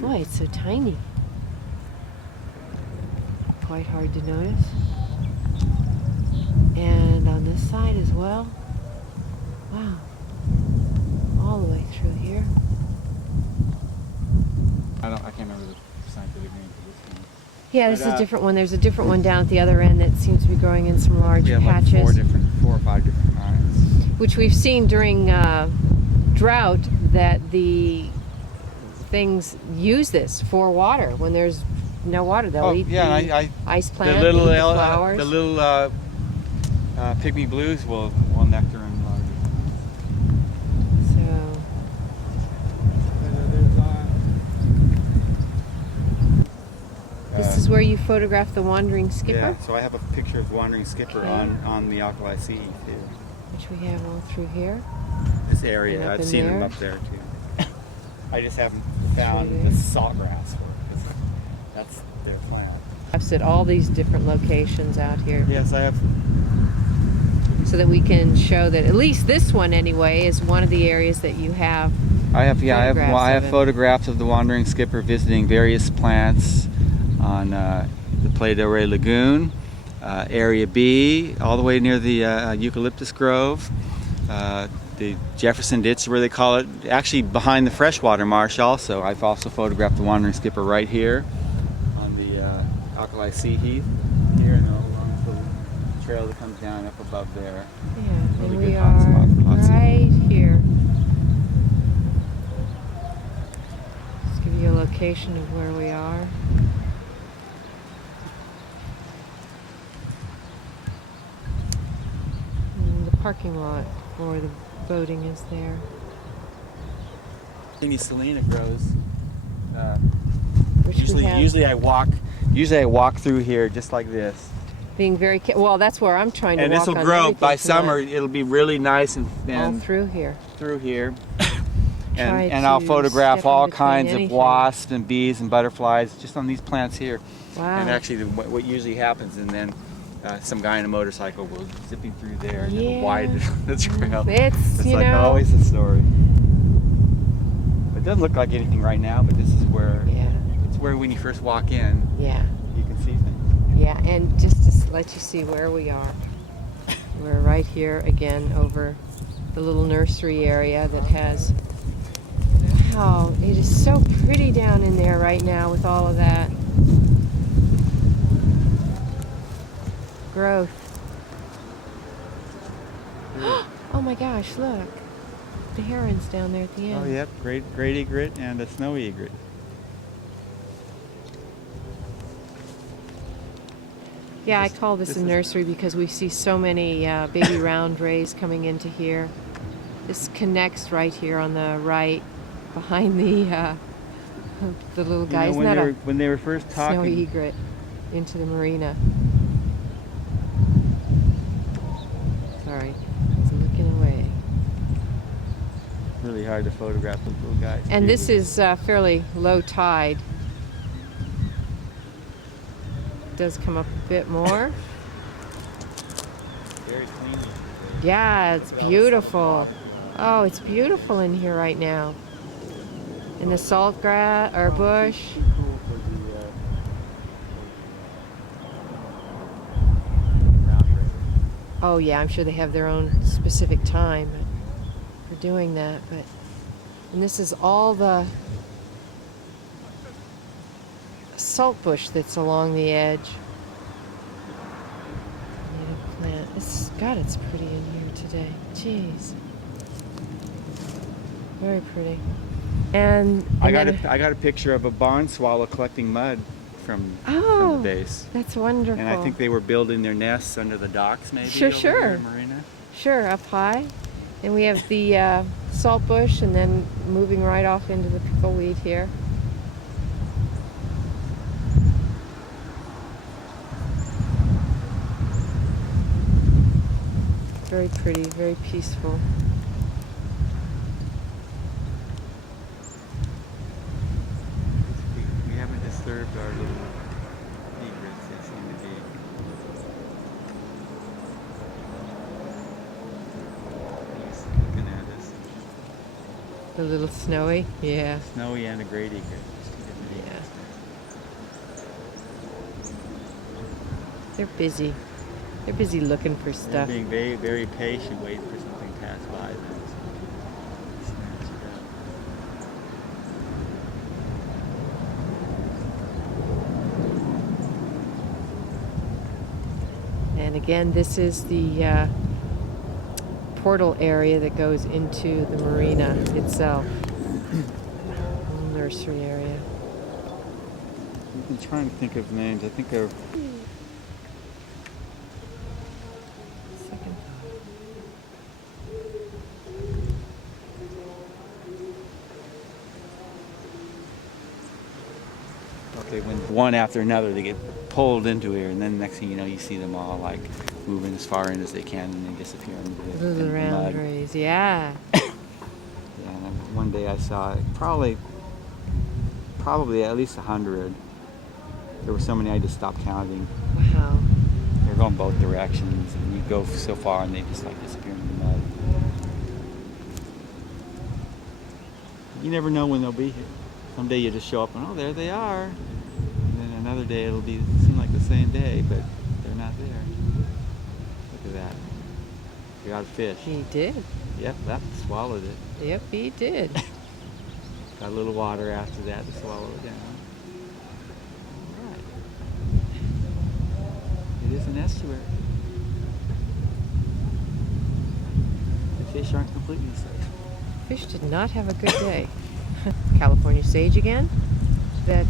Boy, it's so tiny. Quite hard to notice. And on this side as well. Wow. All the way through here. I can't remember the scientific name for this one. Yeah, this is a different one. There's a different one down at the other end that seems to be growing in some large patches. Like 4 or 5 different kinds. Which we've seen during drought, that the things use this for water. When there's no water, they'll eat the ice plant, the little eat the flowers. The little pygmy blues will nectar and larvae. So this is where you photograph the wandering skipper? Yeah, so I have a picture of the wandering skipper on the alkali sea too. Which we have all through here. This area, I've seen them up there too. I just haven't found the saltgrass for it, because that's their plant. I've at all these different locations out here. Yes, I have. So that we can show that at least this one anyway is one of the areas that you have. I have photographs of the wandering skipper visiting various plants on the Playa del Rey Lagoon, Area B, all the way near the eucalyptus grove, the Jefferson Ditch, where they call it, actually behind the freshwater marsh also. I've also photographed the wandering skipper right here on the alkali sea heath, here and along the trail that comes down up above there. Yeah, really and good we hot are spot. Right here. Let's give you a location of where we are. And the parking lot for the boating is there. Selena grows. Which Usually I walk through here just like this. Being very well, that's where I'm trying to and walk. And this will on grow by tonight. summer. It'll be really nice and all through here. Through here. and I'll photograph all kinds anything. of wasps and bees and butterflies just on these plants here. Wow. And actually, what usually happens, and then some guy on a motorcycle will zipping through there and it'll widen the trail. It's like always a story. It doesn't look like anything right now, but this is where it's where when you first walk in, you can see things. Yeah, and just to let you see where we are, we're right here again over the little nursery area that has. Wow, it is so pretty down in there right now with all of that growth. Oh my gosh, look. The herons down there at the end. Oh, yep, great egret and a snowy egret. Yeah, I call this a nursery because we see so many baby round rays coming into here. This connects right here on the right, behind the little guy. Isn't that when they were first talking, snowy egret into the marina? Sorry, I was looking away. Really hard to photograph those little guys. And this is fairly low tide. Does come up a bit more. Very clean. Yeah, it's beautiful. Oh, it's beautiful in here right now. In the salt grass or bush. Oh yeah, I'm sure they have their own specific time for doing that. And this is all the salt bush that's along the edge. Native plant. It's pretty in here today. Jeez. Very pretty. And I got a picture of a barn swallow collecting mud from the base. That's wonderful. And I think they were building their nests under the docks, maybe. Sure. Here in Marina. Sure, up high. And we have the salt bush, and then moving right off into the pickleweed here. Very pretty, very peaceful. We haven't disturbed our little egrets, they seem to be. He's looking at us. The little snowy, yeah. Snowy and a great egret. They're busy. They're busy looking for They're stuff. being very, very patient, waiting for something to pass by them. So snatch it up. And again, this is the portal area that goes into the marina itself. Nursery area. I'm trying to think of names. I think they're... Second. Okay, when one after another they get pulled into here, and then next thing you know, you see them all like moving as far in as they can, and they disappear into the Little round mud. rays, yeah. Yeah, and one day I saw probably at least 100. There were so many I just stopped counting. Wow. They're going both directions, and you go so far, and they just like disappear in the mud. You never know when they'll be here. Someday you just show up and, oh, there they are. And then another day it'll seem like the same day, but they're not there. Look at that. You got a fish. He did. Yep, that swallowed it. Yep, he did. Got a little water after that to swallow it down. All right. It is an estuary. The fish aren't completely safe. Fish did not have a good day. California sage again. That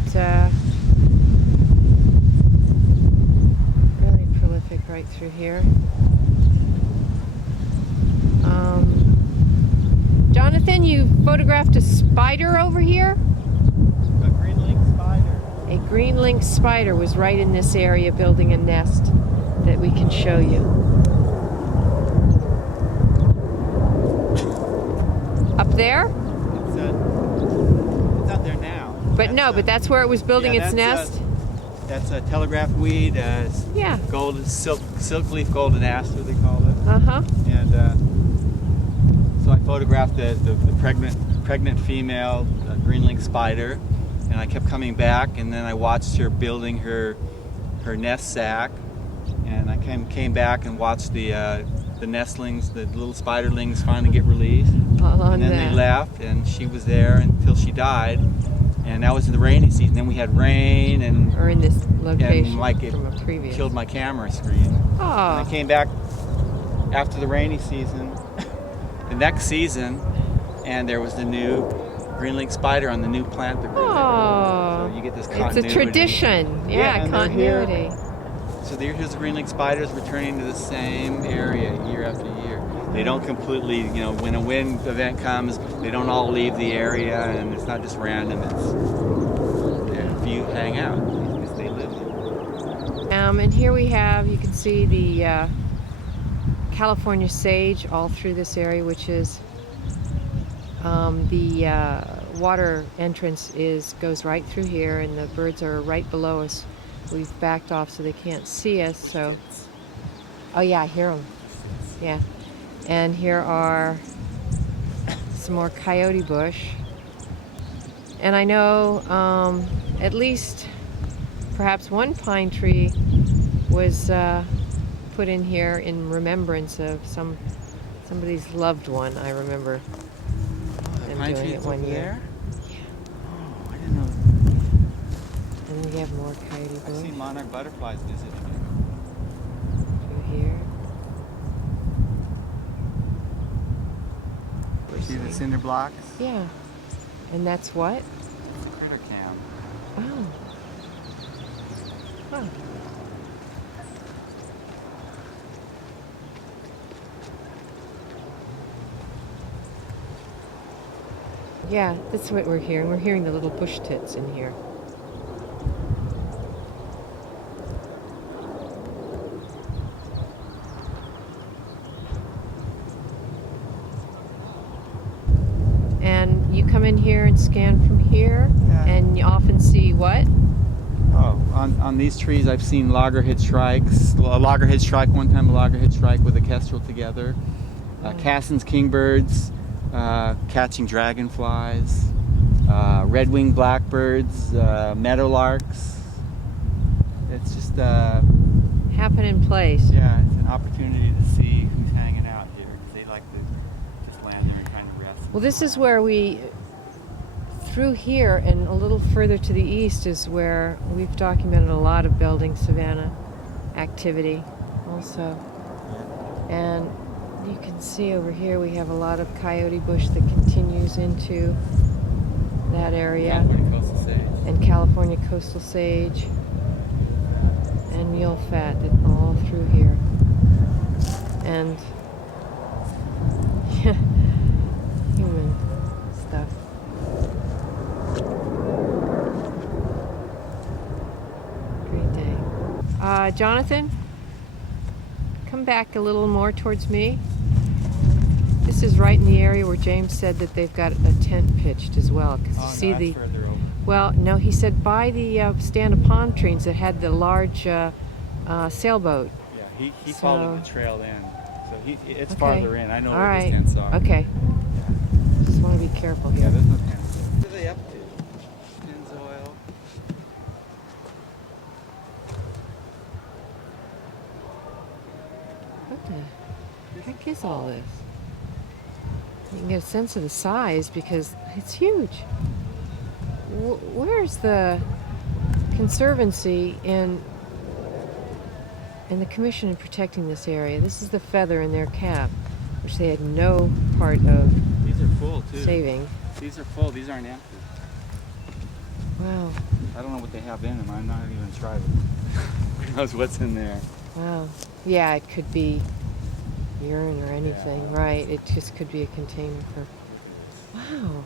really prolific right through here. Jonathan, you photographed a spider over here? A green-linked spider. A green-linked spider was right in this area building a nest that we can show you. Up there? It's out there now. But no, but that's where it was building its nest? That's a telegraph weed, Yeah. golden silk leaf golden aster they call it. Uh-huh. And so I photographed the pregnant female green-linked spider, and I kept coming back, and then I watched her building her nest sac, and I came back and watched the nestlings, the little spiderlings, finally get released. And then they left, and she was there until she died, and that was in the rainy season. Then we had rain, and Or in this location like it from a previous. killed my camera screen. Oh. And I came back after the rainy season, the next season, and there was the new green-linked spider on the new plant that grew there. Oh. So you get this continuity. It's a tradition. Yeah, and they're here. continuity. So here's the green-linked spiders returning to the same area year after year. They don't completely, when a wind event comes, they don't all leave the area, and it's not just random. It's if you hang out, because they live there. And here we have, you can see the California sage all through this area, which is the water entrance goes right through here, and the birds are right below us. We've backed off so they can't see us. So, oh yeah, I hear them. Yeah, and here are some more coyote bush. And I know at least perhaps one pine tree was put in here in remembrance of somebody's loved one. I remember them Pine doing trees it one over year. there? Yeah. Oh, I didn't know. And then we have more coyote I bush see monarch butterflies visiting through here. here. See the cinder blocks? Yeah. And that's what? Critter cam. Oh. Huh. Yeah, that's what we're hearing. We're hearing the little bush tits in here. And you come in here and scan from here, Yeah. and you often see what? Oh, on these trees I've seen loggerhead shrikes. A loggerhead shrike one time, a loggerhead shrike with a kestrel together. Cassin's kingbirds catching dragonflies. Red-winged blackbirds, meadowlarks. It's just happen in place. Yeah, it's an opportunity to see who's hanging out here. 'Cause they like to just land there and kind of rest. Well, this is where we, through here and a little further to the east, is where we've documented a lot of building savanna activity also. And you can see over here we have a lot of coyote bush that continues into that area. California coastal sage. And California coastal sage and mule fat that all through here. And human stuff. Great day. Jonathan, come back a little more towards me. This is right in the area where James said that they've got a tent pitched as well. Because you see that's further over. well, no, he said by the stand of palm trees that had the large sailboat. Yeah, he followed the trail in. So it's Okay. farther in. I know All where right. these tents are. Okay. Just want to be careful Yeah, here. there's no tents. What are they up to? Pennzoil. What the heck is all this? You can get a sense of the size because it's huge. Where's the conservancy in the commission in protecting this area? This is the feather in their cap, which they had no part of These are full too. saving. These are full. These aren't empty. Wow. I don't know what they have in them. I'm not even tried. Who knows what's in there? Wow. Yeah, it could be urine or anything, Yeah. right? It just could be a container for. Wow.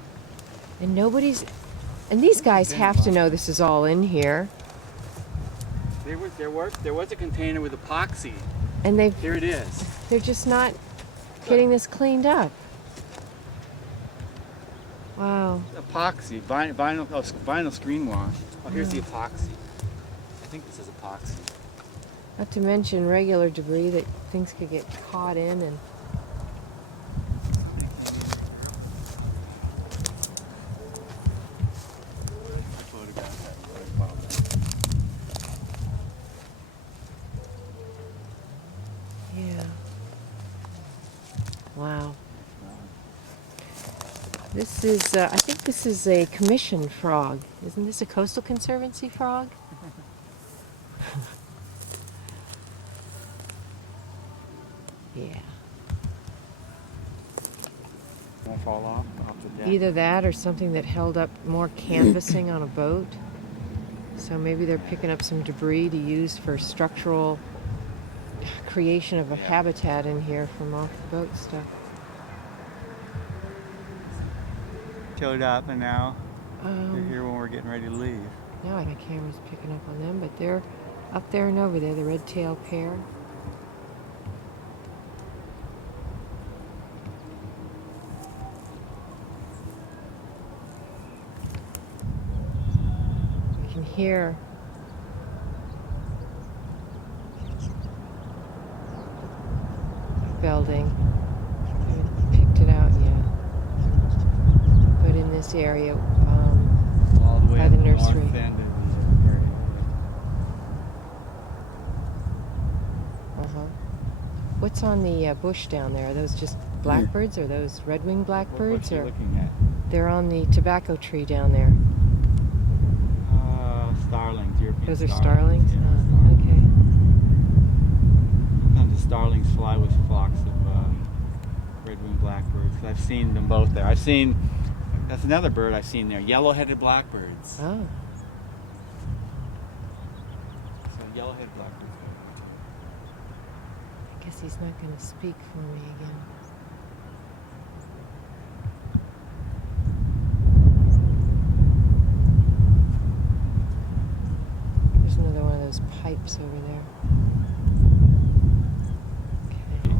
And nobody's. And these guys have to know this is all in here. There was a container with epoxy. And Here it is. they're just not getting this cleaned up. Wow. Epoxy, vinyl screen wash. Oh, here's the epoxy. I think this is epoxy. Not to mention regular debris that things could get caught in and. I photographed that. Yeah. Wow. This is, I think this is a commission frog. Isn't this a Coastal Conservancy frog? Yeah. Won't fall off the deck. Either that or something that held up more canvassing on a boat. So maybe they're picking up some debris to use for structural creation of a habitat in here from off the boat stuff. Showed up and now they're Um, here when we're getting ready to leave. now I got cameras picking up on them, but they're up there and over there, the red-tailed pair. I can hear building. I haven't picked it out yet. But in this area, All the way by up the the nursery. north end of the area. uh-huh. What's on the bush down there? Are those just blackbirds? Or those red-winged What blackbirds? bush are you Or looking at? they're on the tobacco tree down there. Starlings, European Those are starlings. starlings? Yeah, Oh, starlings. okay. Sometimes the starlings fly with flocks of red-winged blackbirds. I've seen them both there. That's another bird I've seen there, yellow-headed blackbirds. Oh, So yellow-headed blackbirds. I guess he's not going to speak for me again. There's another one of those pipes over there. Okay.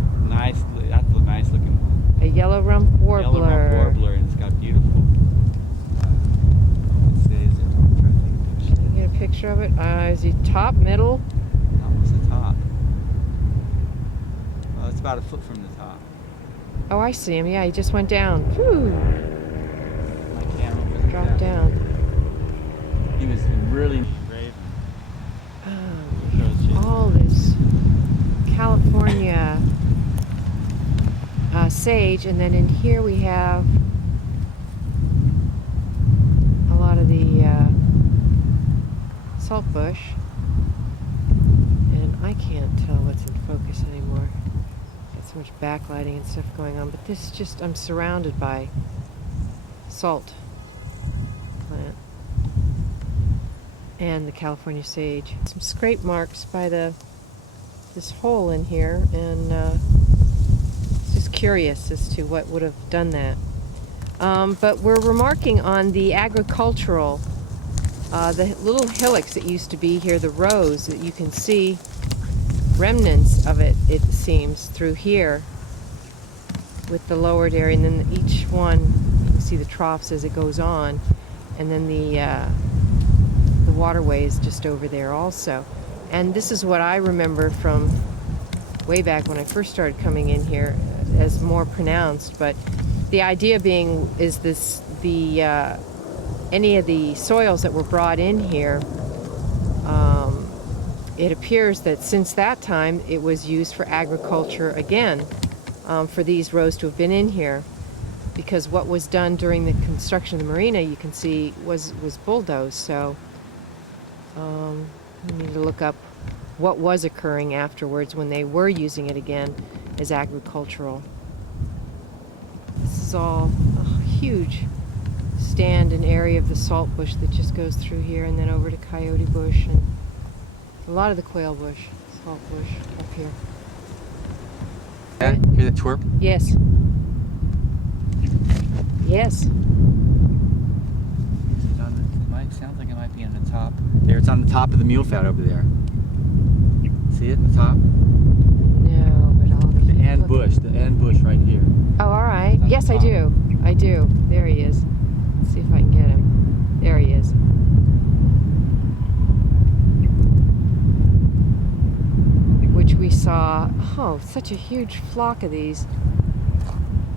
That's a nice looking one. A yellow rump warbler. Yellow rump warbler, and it's got beautiful. It stays there. I'm trying to take a picture. Can you get a picture of it? Is he top, middle? Almost the top. Well, it's about a foot from the top. Oh, I see him. Yeah, he just went down. Whew. My camera was Dropped down. He was really brave. Oh, Shows you. all this sage, and then in here we have a lot of the saltbush. And I can't tell what's in focus anymore. Got so much backlighting and stuff going on, but this is just, I'm surrounded by salt plant and the California sage. Some scrape marks by this hole in here, and it's just curious as to what would have done that. But we're remarking on the agricultural, the little hillocks that used to be here, the rows that you can see remnants of it, it seems, through here with the lowered area, and then each one, you can see the troughs as it goes on, and then the waterway is just over there also. And this is what I remember from way back when I first started coming in here as more pronounced, but the idea being is this, any of the soils that were brought in here, it appears that since that time it was used for agriculture again, for these rows to have been in here, because what was done during the construction of the marina, you can see, was bulldozed. So we need to look up what was occurring afterwards when they were using it again as agricultural. This is all a huge stand and area of the salt bush that just goes through here, and then over to coyote bush and a lot of the quail bush, salt bush up here. Yeah, hear the twerp? Yes. Yes. Sounds like it might be on the top. There, it's on the top of the mule fat over there. See it in the top? No, but I'll keep The end looking. bush, the end bush right here. Oh, all right. On the Yes, I top. do. I do. There he is. Let's see if I can get him. There he is. Which we saw, oh, such a huge flock of these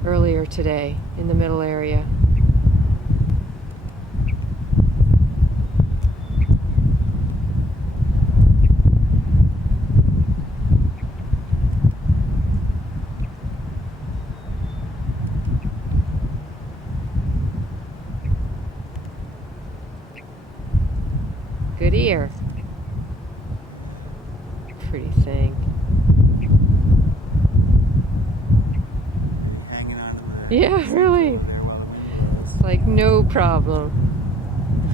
earlier today in the middle area. Good ear. Pretty thing. Hanging on to the Yeah, really. It's like no problem.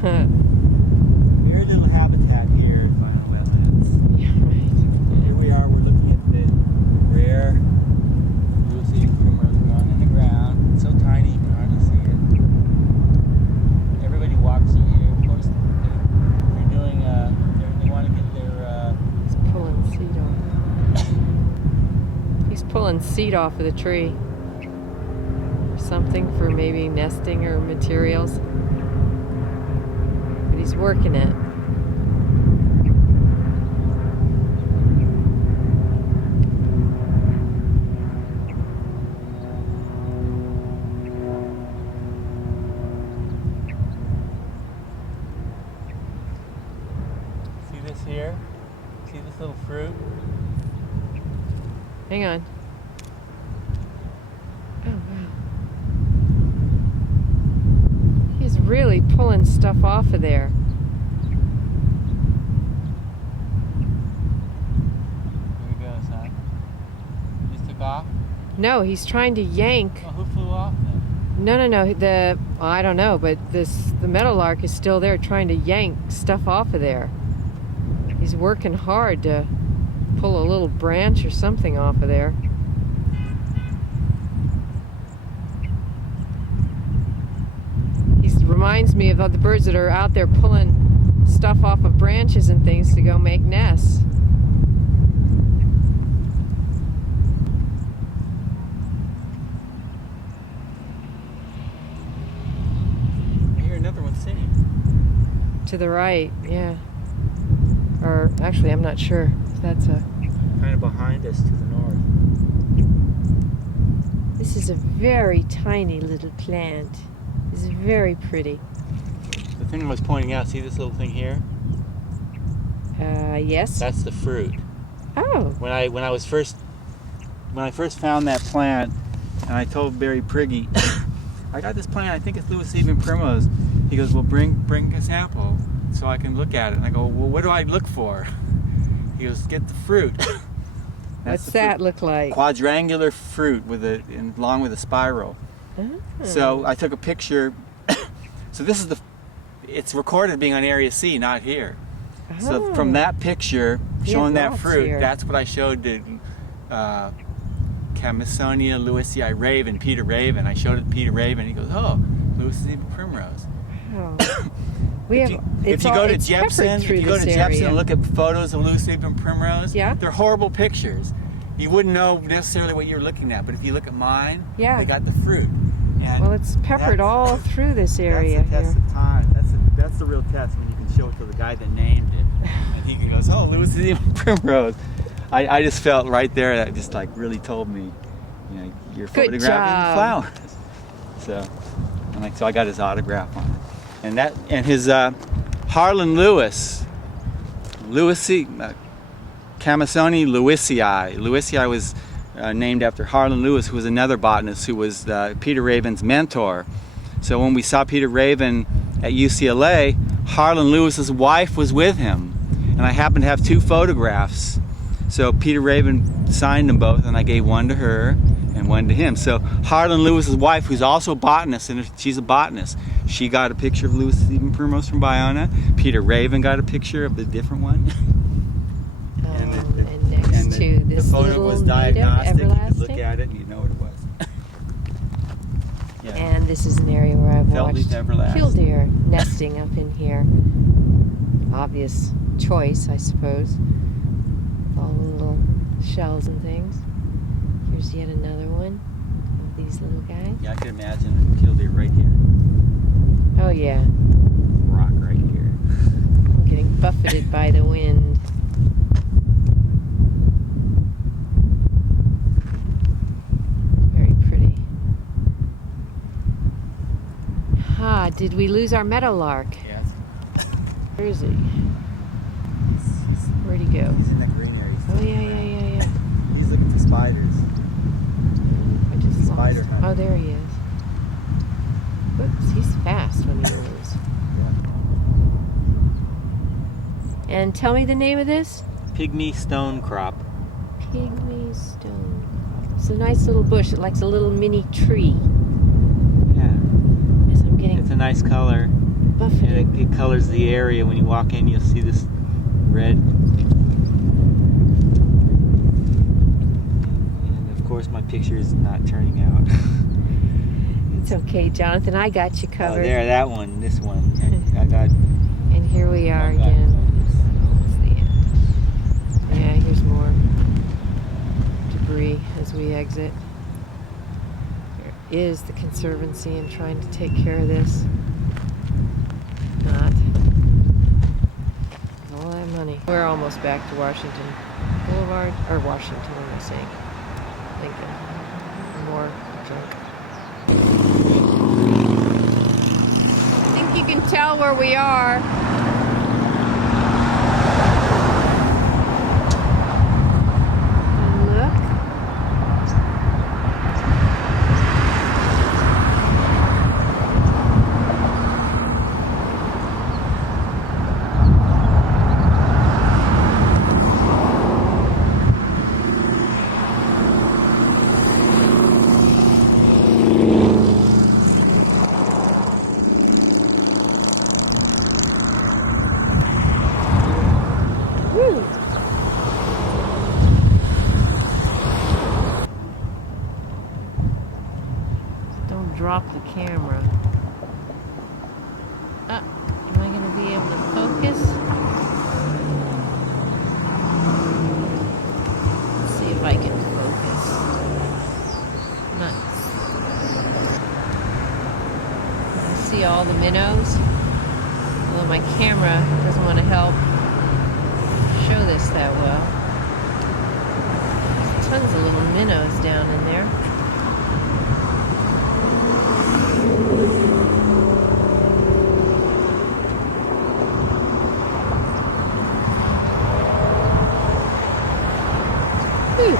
Very little habitat here at Ballona Wetlands. Yeah, right. Here we are, we're looking at the rare Lucy primrose growing in the ground. It's so tiny you can hardly see it. Everybody walks through here. Of course, they're doing, they want to get their... He's pulling seed off. He's pulling seed off of the tree. Or something for maybe nesting or materials. But he's working it. See this here? See this little fruit? Hang on. Oh, wow. He's really pulling stuff off of there. Here he goes, huh? He just took off? No, he's trying to yank. Well, who flew off then? No. I don't know, but the meadowlark is still there trying to yank stuff off of there. He's working hard to pull a little branch or something off of there. He reminds me of the birds that are out there pulling stuff off of branches and things to go make nests. I hear another one singing. To the right, yeah. Or actually, I'm not sure if that's a... Kind of behind us to the north. This is a very tiny little plant. It's very pretty. The thing I was pointing out, see this little thing here? Yes. That's the fruit. Oh. When I first found that plant And I told Barry Priggy, I got this plant, I think it's Louis Stephen Primrose. He goes, well, bring a sample so I can look at it. And I go, well, what do I look for? He goes, get the fruit. What's that look like? Quadrangular fruit along with a spiral. Oh. So I took a picture. So this is it's recorded being on Area C, not here. Oh. So from that picture, showing that fruit, here. that's what I showed to Camisonia lewisii Raven, Peter Raven. I showed it to Peter Raven. He goes, oh, Louis Stephen Primrose. Oh. If you go to Jepson and look at photos of Louis Stephen Primrose, yeah, they're horrible pictures. You wouldn't know necessarily what you're looking at, but if you look at mine, yeah, they got the fruit. And well, it's peppered all through this area. That's the test of time. That's the real test when you can show it to the guy that named it, and he goes, "Oh, Louis Stephen Primrose." I just felt right there that just like really told me, you know, you're Good photographing flowers. So I got his autograph on it, and his Harlan Lewis, Camisoni lewisii. Lewisii was named after Harlan Lewis, who was another botanist who was Peter Raven's mentor. So when we saw Peter Raven at UCLA, Harlan Lewis's wife was with him, and I happened to have two photographs. So Peter Raven signed them both, and I gave one to her and one to him. So Harlan Lewis's wife, who's also a botanist, and she's a botanist, she got a picture of Louis Stephen Primrose from Ballona. Peter Raven got a picture of the different one. And next to this the photo little was diagnostic. You could look everlasting. at it and you know what it was. Yeah. And this is an area where I've watched killdeer nesting up in here. Obvious choice, I suppose. All the little shells and things. Here's yet another one of these little guys. Yeah, I can imagine killdeer right here. Oh yeah. Rock right here. I'm getting buffeted by the wind. Very pretty. Ah, did we lose our meadowlark? Yes. Where is he? Where'd he go? He's in that green area. Oh yeah. He's looking for spiders. I just lost. Spider hunter. Oh, there he is. Whoops, he's fast when he moves. And tell me the name of this? Pygmy stone crop. Pygmy stone crop. It's a nice little bush. It likes a little mini tree. Yeah. As I'm getting It's a nice color. buffeted. And it colors the area. When you walk in, you'll see this red. And of course, my picture is not turning out. It's okay, Jonathan. I got you covered. Oh, there, that one, this one. I got. And here we are I got again. focus. That's the end. Yeah, here's more debris as we exit. Here is the Conservancy. I'm trying to take care of this. Not. All that money. We're almost back to Washington Boulevard. Or Washington, what am I saying? Lincoln. More junk. I think you can tell where we are. Look. Woo. Don't drop the camera. Am I going to be able to focus? Let's see if I can focus. Nuts. I see all the minnows. Although my camera doesn't want to help show this that well. There's tons of little minnows down in there. Whew.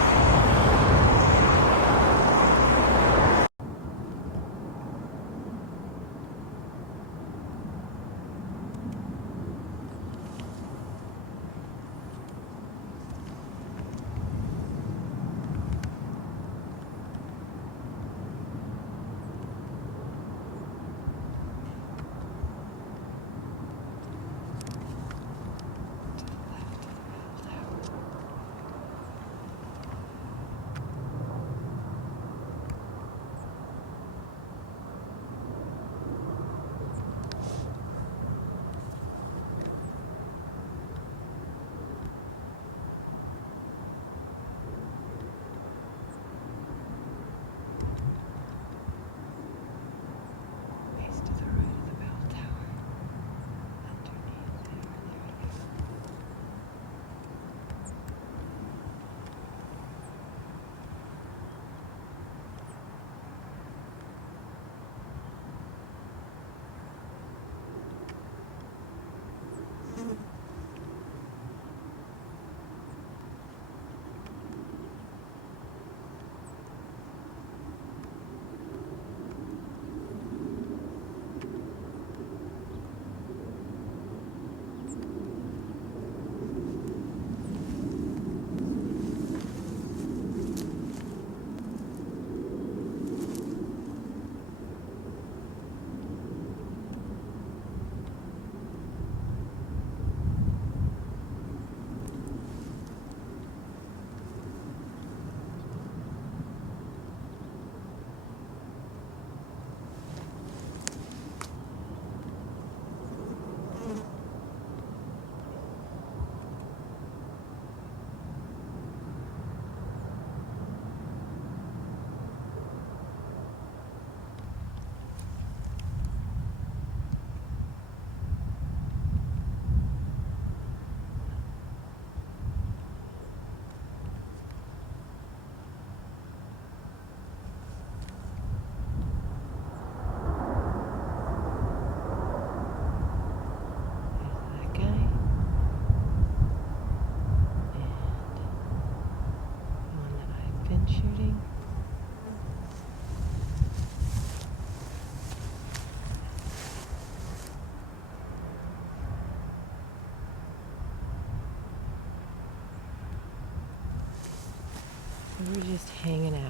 We're just hanging out.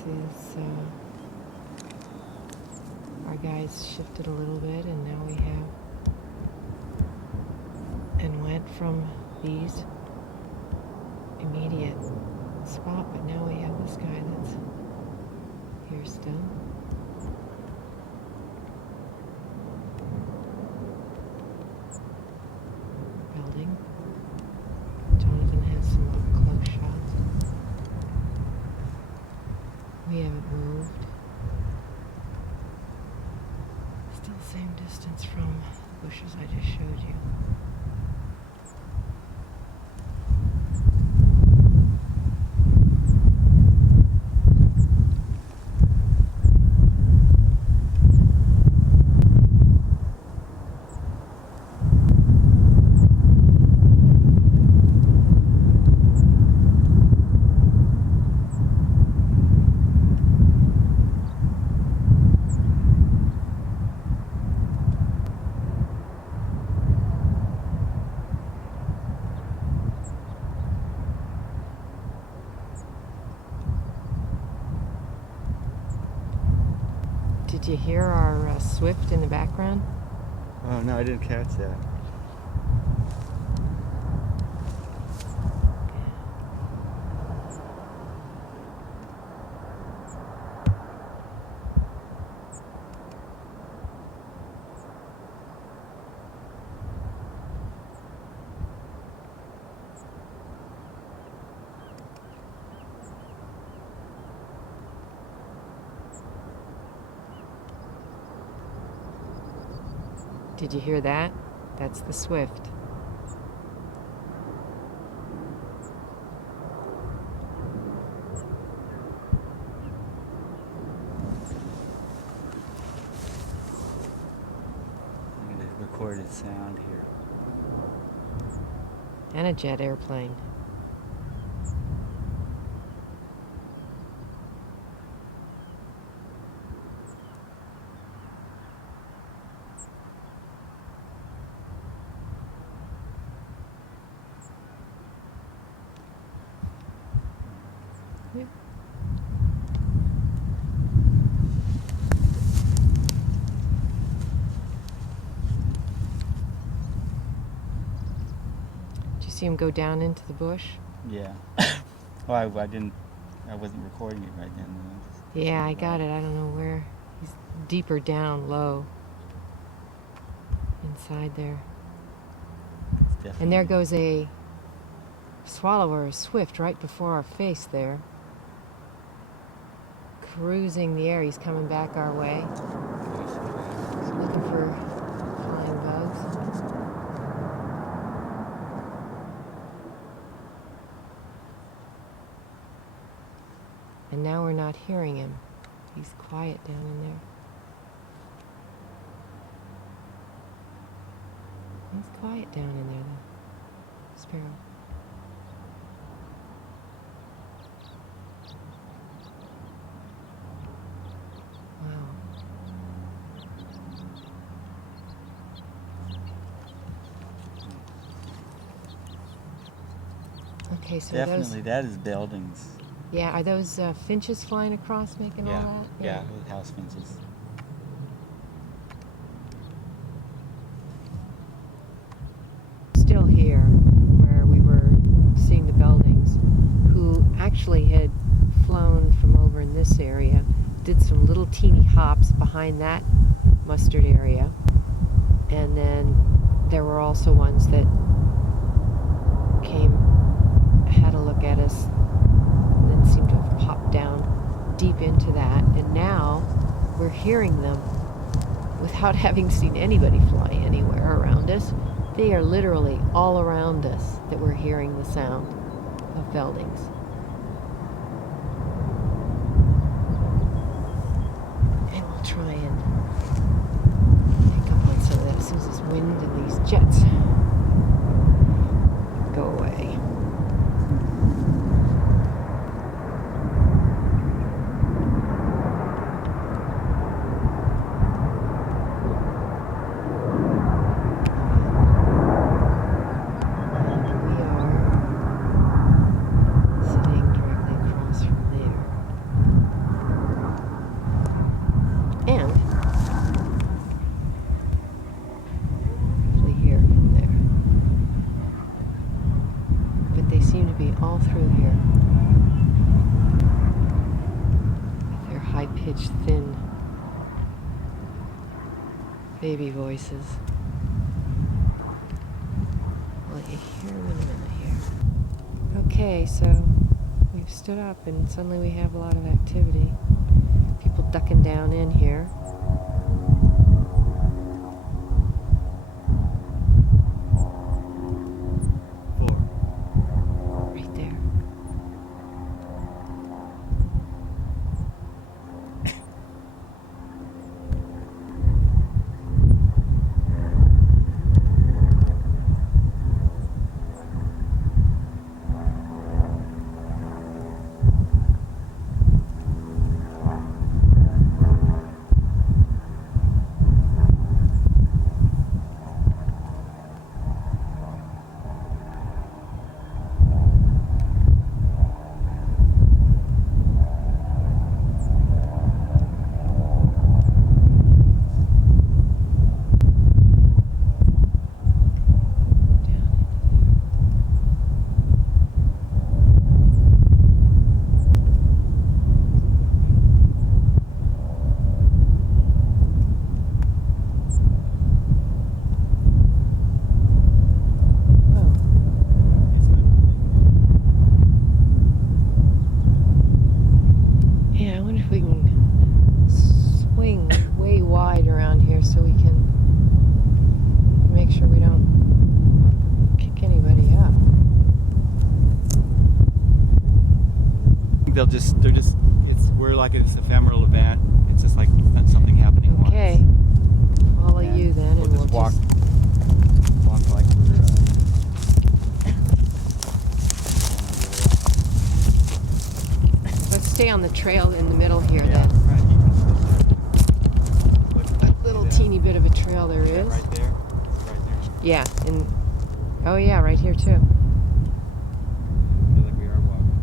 Is our guys shifted a little bit, and now we have and went from these immediate spot, but now we have this guy that's here still. Building. Jonathan has some up close shots. We haven't moved. Still the same distance from the bushes I just showed you. Did you hear our swift in the background? Oh no, I didn't catch that. Did you hear that? That's the swift. Look at the recorded sound here. And a jet airplane. Yep. Did you see him go down into the bush? Yeah. Oh, I wasn't recording it right then. Yeah, I got it. I don't know where. He's deeper down, low. Inside there. And there goes a swallow or a swift right before our face there. cruising the air. He's coming back our way. He's looking for flying bugs. And now we're not hearing him. He's quiet down in there. He's quiet down in there, the sparrow. Wow. Okay, so Definitely, that is buildings. Yeah, are those finches flying across making all that? Yeah, house finches. Still here, where we were seeing the buildings, who actually had flown from over in this area, did some little teeny hops behind that mustard area, and then there were also ones that came, had a look at us, and then seemed to have popped down deep into that, and now we're hearing them without having seen anybody fly anywhere around us. They are literally all around us that we're hearing the sound of buildings. And we'll try and pick up on some of that as soon as this wind and these jets go away. All through here. Their high-pitched, thin baby voices. I'll let you hear them in a minute here. Okay, so we've stood up and suddenly we have a lot of activity. People ducking down in here. So we can make sure we don't kick anybody up. We're like it's an ephemeral event. It's just like something happening once. Okay, follow you then, we'll and we'll just walk like let's stay on the trail in the middle here. Yeah, That right. little teeny bit of a trail there is. Right there. Right there. Yeah, and oh yeah, right here too. I feel like we are walking.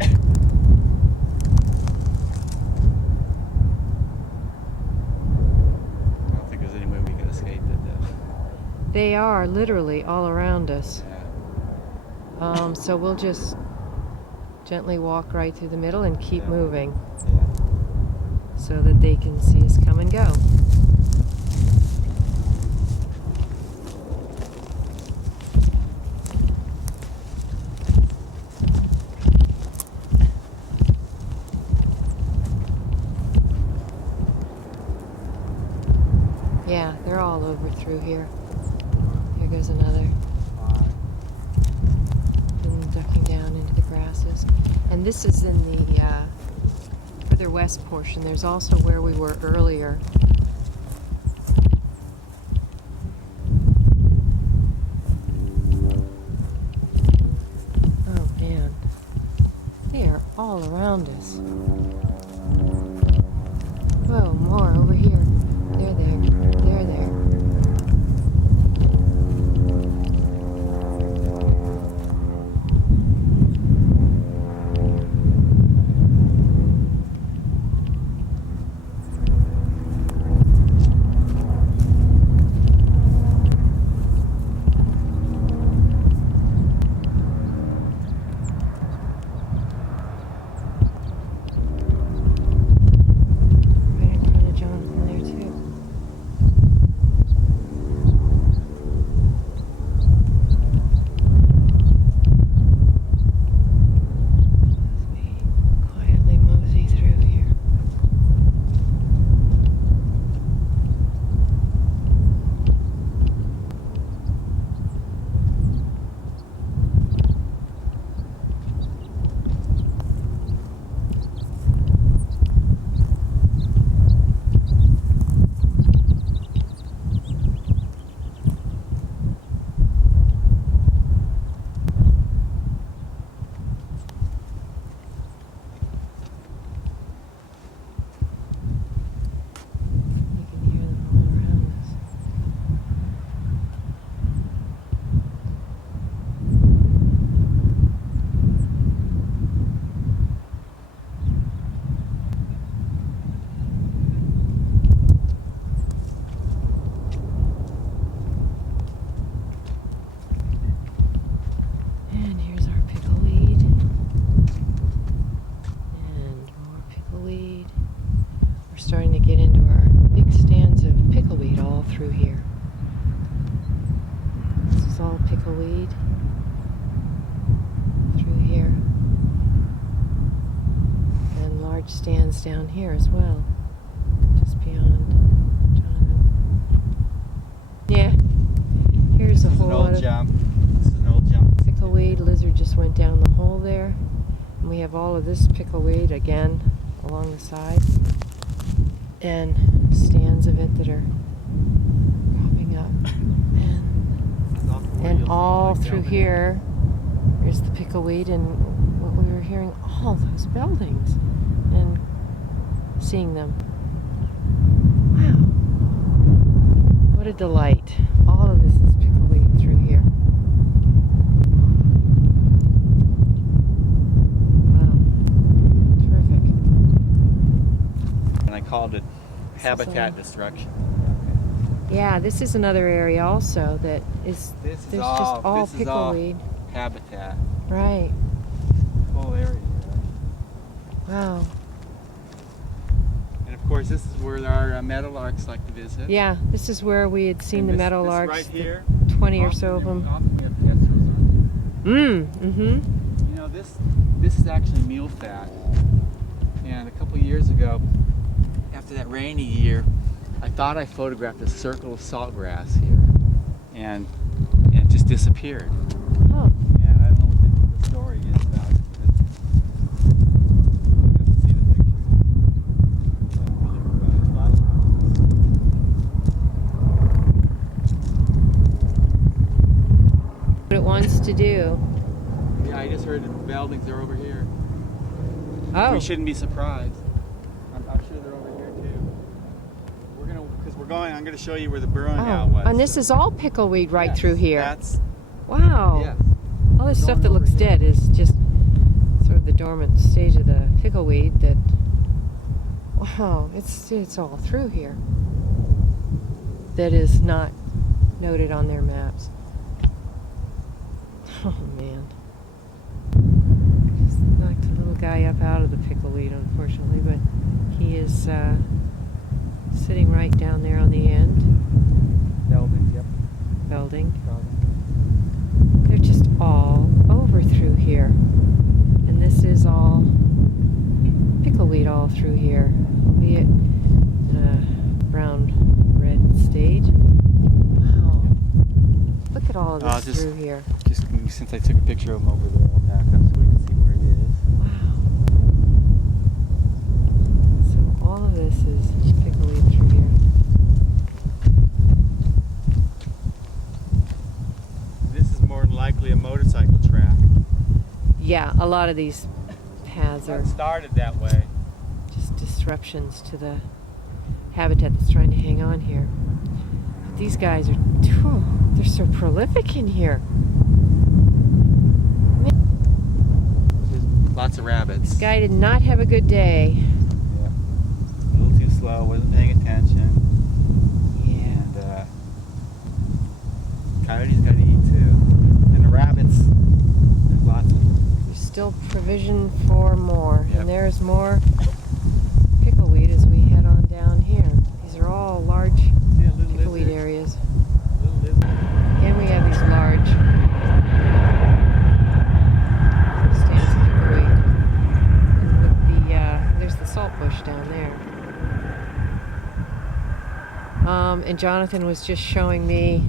I don't think there's any way we can escape it though. They are literally all around us. Yeah. So we'll just gently walk right through the middle and keep moving. Yeah. So that they can see us come and go. they're all over through here. Here goes another. And ducking down into the grasses. And this is in the further west portion. There's also where we were earlier. Oh man, they are all around us. Whoa, more over here. They're there. They're there. Starting to get into our big stands of pickleweed all through here. This is all pickleweed through here. And large stands down here as well, just beyond Jonathan. Yeah, here's a whole lot of pickleweed. Lizard just went down the hole there. And we have all of this pickleweed again along the side. And stands of it that are popping up, and all through here there's the pickleweed and what we were hearing, all those buildings and seeing them. Wow, what a delight. All of this is pickleweed through here. Wow, terrific. And I called it habitat destruction. Yeah, this is another area also that is, there's just all pickleweed. Habitat. Right. Whole area. Wow. And of course this is where our meadowlarks like to visit. Yeah, this is where we had seen the meadowlarks. Right here. 20 or so of them. Mm-hmm. You know, this is actually mule fat. And a couple years ago, after that rainy year, I thought I photographed a circle of saltgrass here, and it just disappeared. Oh. And I don't know what the story is about it. You have to see the picture. What it wants to do. Yeah, I just heard the buildings are over here. Oh. We shouldn't be surprised. I'm sure they're over here too. I'm going to show you where the burrow now was. And this is all pickleweed right through here. That's, wow. yes. All this stuff that looks dead is just sort of the dormant stage of the pickleweed that, wow, it's all through here. That is not noted on their maps. Oh man. Just knocked the little guy up out of the pickleweed, unfortunately, but he is sitting right down there on the end. Building, yep. Building. They're just all over through here. And this is all pickleweed all through here, albeit in a brown-red stage. at all of this through here. Just since I took a picture of them over there, I'll back up so we can see where it is. Wow. So all of this is pickleweed through here. This is more than likely a motorcycle track. Yeah, a lot of these paths are It started that way. just disruptions to the habitat that's trying to hang on here. But these guys are, they're so prolific in here. There's lots of rabbits. This guy did not have a good day. Yeah. A little too slow, wasn't paying attention. Yeah. And coyotes got to eat too. And the rabbits, there's lots of them. There's still provision for more. Yep. And there's more pickleweed as we head on down here. These are all large See a little pickleweed lizard? areas. Little lizard. Again, we have these large stands of pickleweed. And with there's the salt bush down there. And Jonathan was just showing me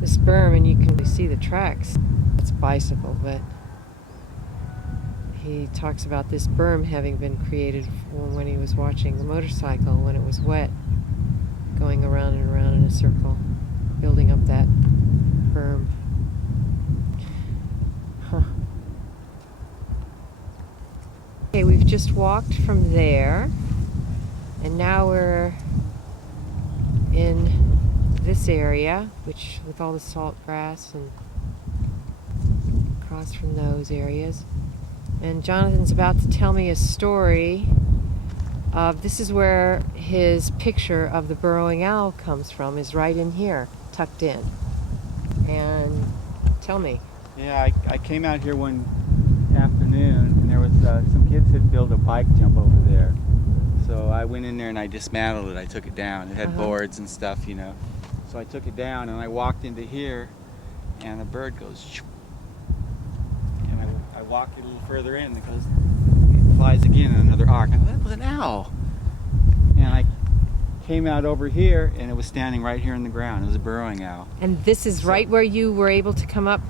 this berm, and you can really see the tracks. It's a bicycle, but he talks about this berm having been created when he was watching the motorcycle when it was wet, going around and around in a circle, building up that berm. Huh. Okay, we've just walked from there, and now we're in this area, which with all the salt grass and across from those areas. And Jonathan's about to tell me a story of, this is where his picture of the burrowing owl comes from, is right in here, tucked in. And tell me. Yeah, I came out here one afternoon and there was some kids had built a bike jump over there. So I went in there and I dismantled it. I took it down. It had boards and stuff, you know. So I took it down and I walked into here and a bird goes shoo. And I walked a little further in and it flies again in another arc. I thought, that was an owl. And I came out over here and it was standing right here in the ground. It was a burrowing owl. And this is right where you were able to come up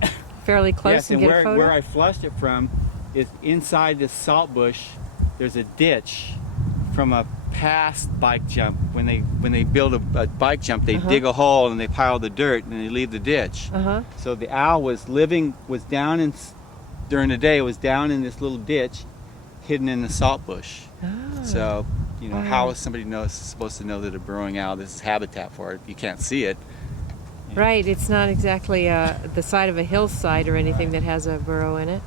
fairly close Yes, and get a photo? Where I flushed it from is inside this salt bush. There's a ditch from a past bike jump. When they build a bike jump, they dig a hole and they pile the dirt and they leave the ditch. So the owl was down in, during the day, it was down in this little ditch, hidden in the salt bush. So, you know, how is somebody supposed to know that a burrowing owl, this is habitat for it? You can't see it. Right, it's not exactly the side of a hillside or anything that has a burrow in it.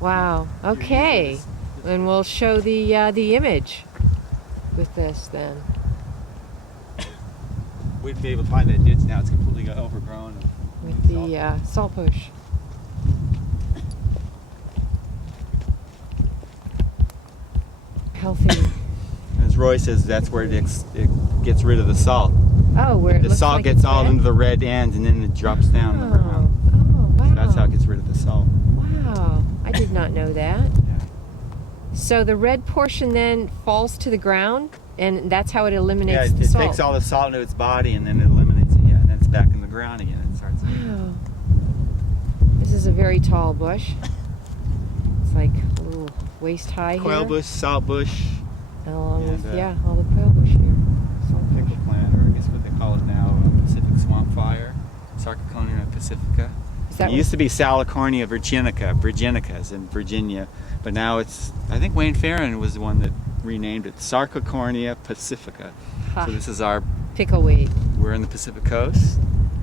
Wow, okay. And we'll show the image with this then. We'd be able to find that ditch now. It's completely overgrown. With the salt bush. Healthy. As Roy says, that's where it gets rid of the salt. Oh, where it The looks salt like gets it's all red? into the red ends and then it drops down on the ground. Oh, wow. So that's how it gets rid of the salt. Wow, I did not know that. Yeah. So the red portion then falls to the ground, and that's how it eliminates Yeah, the it salt. takes all the salt into its body and then it eliminates it. Yeah, and then it's back in the ground again. It starts. Wow. This is a very tall bush. It's like a little waist high Quail here. bush, salt bush, Along with, and, all the quail bush here. Salt bush. pickle plant, or I guess what they call it now, Pacific swamp fire, Sarcoconia pacifica. Is that It used to be Salicornia virginicas in Virginia, but now it's, I think Wayne Farron was the one that renamed it Sarcoconia pacifica. Ha. So this is our, Pickleweed. we're in the Pacific Coast.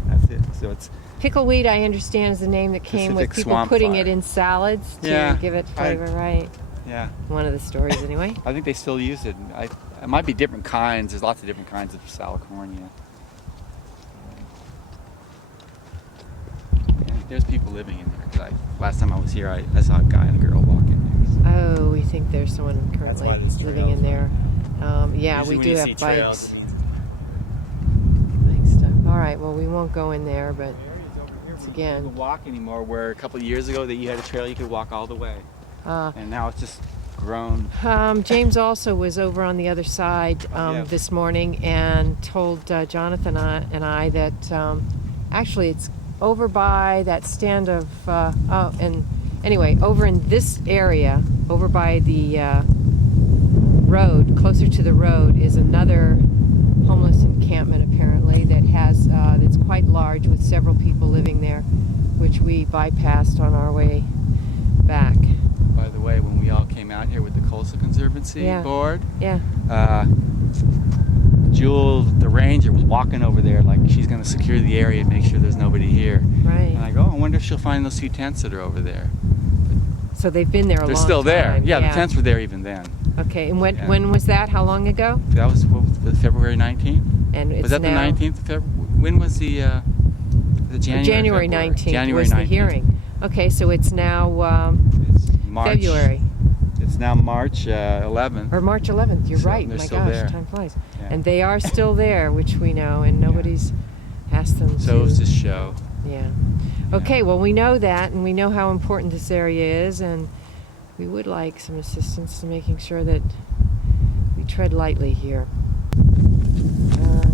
That's it. So it's Pickleweed, I understand, is the name that came with Pacific people swamp putting fire. it in salads to Yeah, give it flavor, right? yeah. One of the stories, anyway. I think they still use it. It might be different kinds. There's lots of different kinds of Salicornia. And there's people living in there. 'Cause last time I was here, I saw a guy and a girl walking there. Oh, we think there's someone currently why these living in there. Yeah, Usually we when do you have see trails, bikes. it means Bike stuff. All right, well, we won't go in there, but once you again. can't walk anymore. Where a couple of years ago that you had a trail you could walk all the way, and now it's just grown. James also was over on the other side Yeah. this morning and told Jonathan and I that actually over by that stand of, and anyway, over in this area, over by the road, closer to the road, is another homeless encampment apparently that has, that's quite large with several people living there, which we bypassed on our way back. By the way, when we all came out here with the Coastal Conservancy board, Jewel, the ranger, was walking over there like she's going to secure the area and make sure there's nobody here. Right. And I go, I wonder if she'll find those 2 tents that are over there. So they've been there a long time. They're still there. Yeah, the tents were there even then. Okay, and when was that? How long ago? That was February 19th. And it's was that now, the 19th of February? When was the January 19th January was 19th. The hearing. Okay, so it's now it's March, February. It's now March 11th. Or March 11th, you're right. My still gosh, there. time flies. Yeah. And they are still there, which we know, and nobody's asked them to. So it was this show. Yeah. Okay, well, we know that, and we know how important this area is, and we would like some assistance to making sure that we tread lightly here.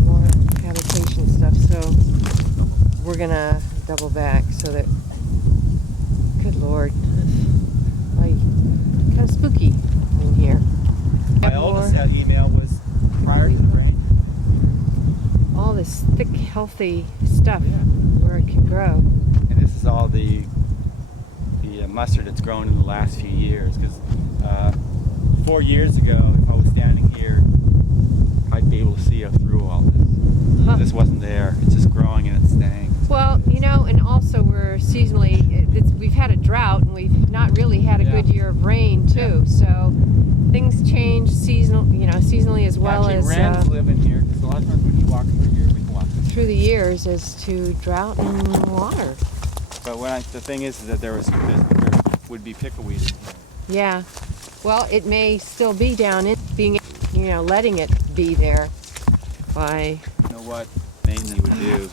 More habitation stuff, so we're going to double back so that, good Lord, like, kind of spooky in here. My oldest email was prior to the rain. All this thick, healthy stuff where it can grow. And this is all the mustard that's grown in the last few years. Because 4 years ago, if I was standing here, I'd be able to see through all this. Huh. This wasn't there. It's just growing and it's staying. Well, you know, and also we're seasonally, we've had a drought and we've not really had a good year of rain too. So things change seasonally as well. Actually, as wrens live in here. Because a lot of times when you walk through here, we can walk through the years as to drought and water. But the thing is that there would be pickleweed in here. Yeah. Well, it may still be down in being, letting it be there by. You know what mainly would do?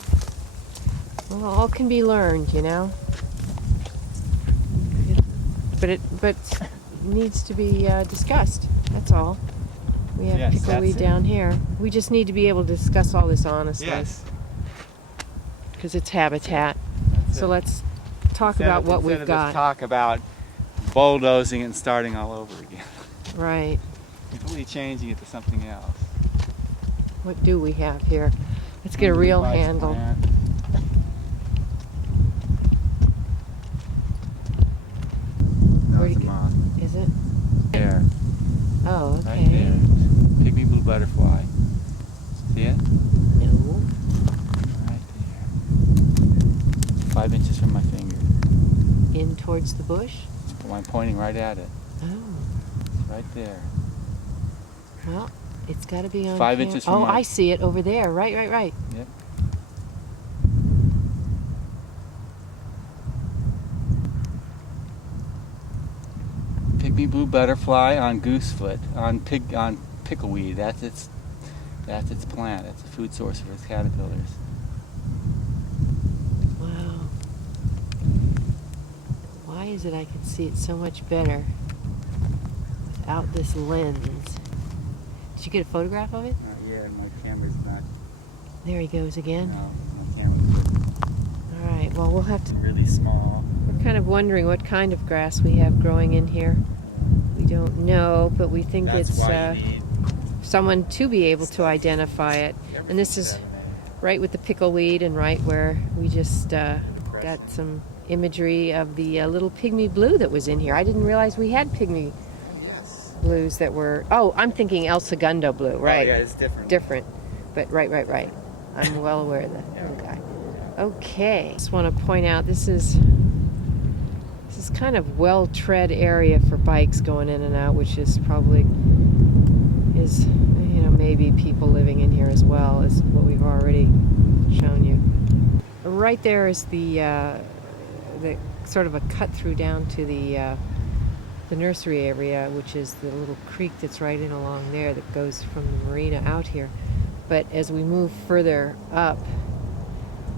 Well, all can be learned, But it needs to be discussed. That's all. We have pickleweed down here. We just need to be able to discuss all this honestly. Yes. Because it's habitat. So let's talk Instead about of- what instead we've of got. Just talk about bulldozing and starting all over again. Right. Completely changing it to something else. What do we have here? Let's get a real handle. No, Where'd it's you a moth. Is it? There. Oh, okay. Right there. Pygmy blue butterfly. See it? No. Right there. 5 inches from my finger. In towards the bush? Well, I'm pointing right at it. Oh. It's right there. Well, it's got to be on 5 inches from Oh, my... I see it over there. Right. Yep. Pygmy blue butterfly on goosefoot, on pickleweed. That's its plant. It's a food source for its caterpillars. Wow. Why is it I can see it so much better without this lens? Did you get a photograph of it? Yeah, my camera's not. There he goes again. No, my camera's All right. Well, we'll have to. really small. We're kind of wondering what kind of grass we have growing in here. We don't know, but we think That's it's why you need someone to be able to identify it. And this is right with the pickleweed and right where we just got some imagery of the little pygmy blue that was in here. I didn't realize we had pygmy blues that were... Oh, I'm thinking El Segundo blue, right? Oh, yeah, it's different. Different. But right. I'm well aware of that little guy. Okay. Just want to point out this is kind of well-tread area for bikes going in and out, which is probably maybe people living in here as well as what we've already shown you. Right there is the sort of a cut through down to the nursery area, which is the little creek that's right in along there that goes from the marina out here. But as we move further up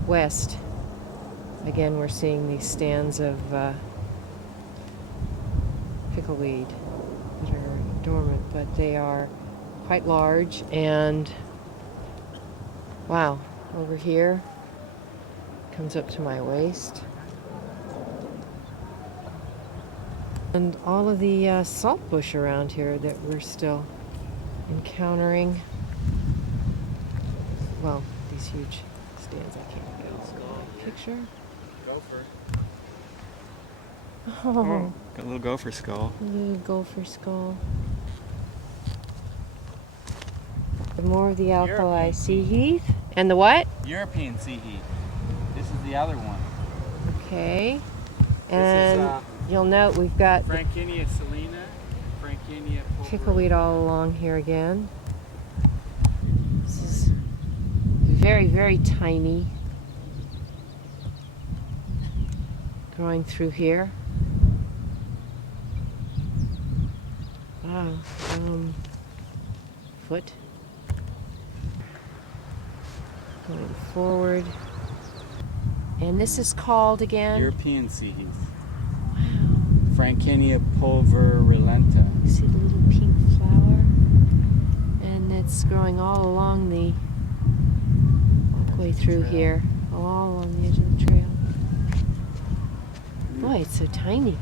west, again we're seeing these stands of pickleweed that are dormant, but they are quite large. And wow, over here, comes up to my waist. And all of the salt bush around here that we're still encountering. Well, these huge stands. I can't get a picture. Gopher. Oh, Got a little gopher skull. a little gopher skull. More of the alkali European sea heath. And the what? European sea heath. This is the other one. Okay. This And is you'll note we've got the Frankinia salina, Frankinia pickleweed all along here again. This is very, very tiny. Growing through here. Wow. Foot. Going forward. And this is called again? European sea heath. Wow. Frankinia pulverulenta. You see the little pink flower? And it's growing all along all the way through here. All along the edge of the trail. Boy, it's so tiny.